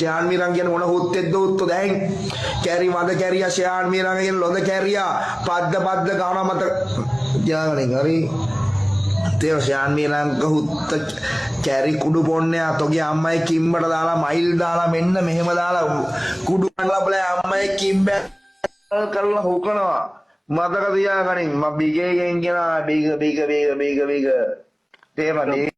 ශයාන් මීරන් කියන මොන හොත්තෙද්ද උත්තු දැන් කැරි මද කැරියා ශයාන් මීරන් කියන ලොඳ කැරියා පද්ද ගාන මත යාගණින් හරි තේ ශයාන් මීරන් ගහුත්ත කැරි කුඩු පොන්නේ තෝගේ අම්මයි කිම්බට දාලා මයිල් දාලා මෙන්න මෙහෙම දාලා කුඩු කනලා බල අම්මයි කිම්බ කරලා හොකනවා මතක තියාගනින් මම බිගේගෙන් කියනවා බිග තේමනේ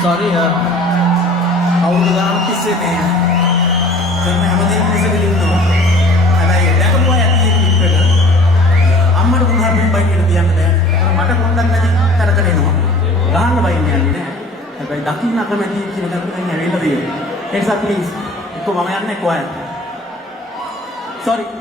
Sorry, අවුරුදු ගානක් තිස්සේ මේ කරන හැමදේම ඉස්සෙල්ලා ඉන්නවා. හැබැයි දැකපුවා ඇති ක්ලිප් එක. අම්මට උදාහරණයක් බයි කියලා කියන්න බෑ. මට කොන්දක් නැති තරකට එනවා. ගහන්න බයින්නේ යන්නේ නෑ. හැබැයි දකින්න අකමැති කියන දේ දැන් ඇවිල්ලා තියෙනවා. ඒ නිසා ප්ලීස් එක්ක මම යන්නේ කොහේ. Sorry.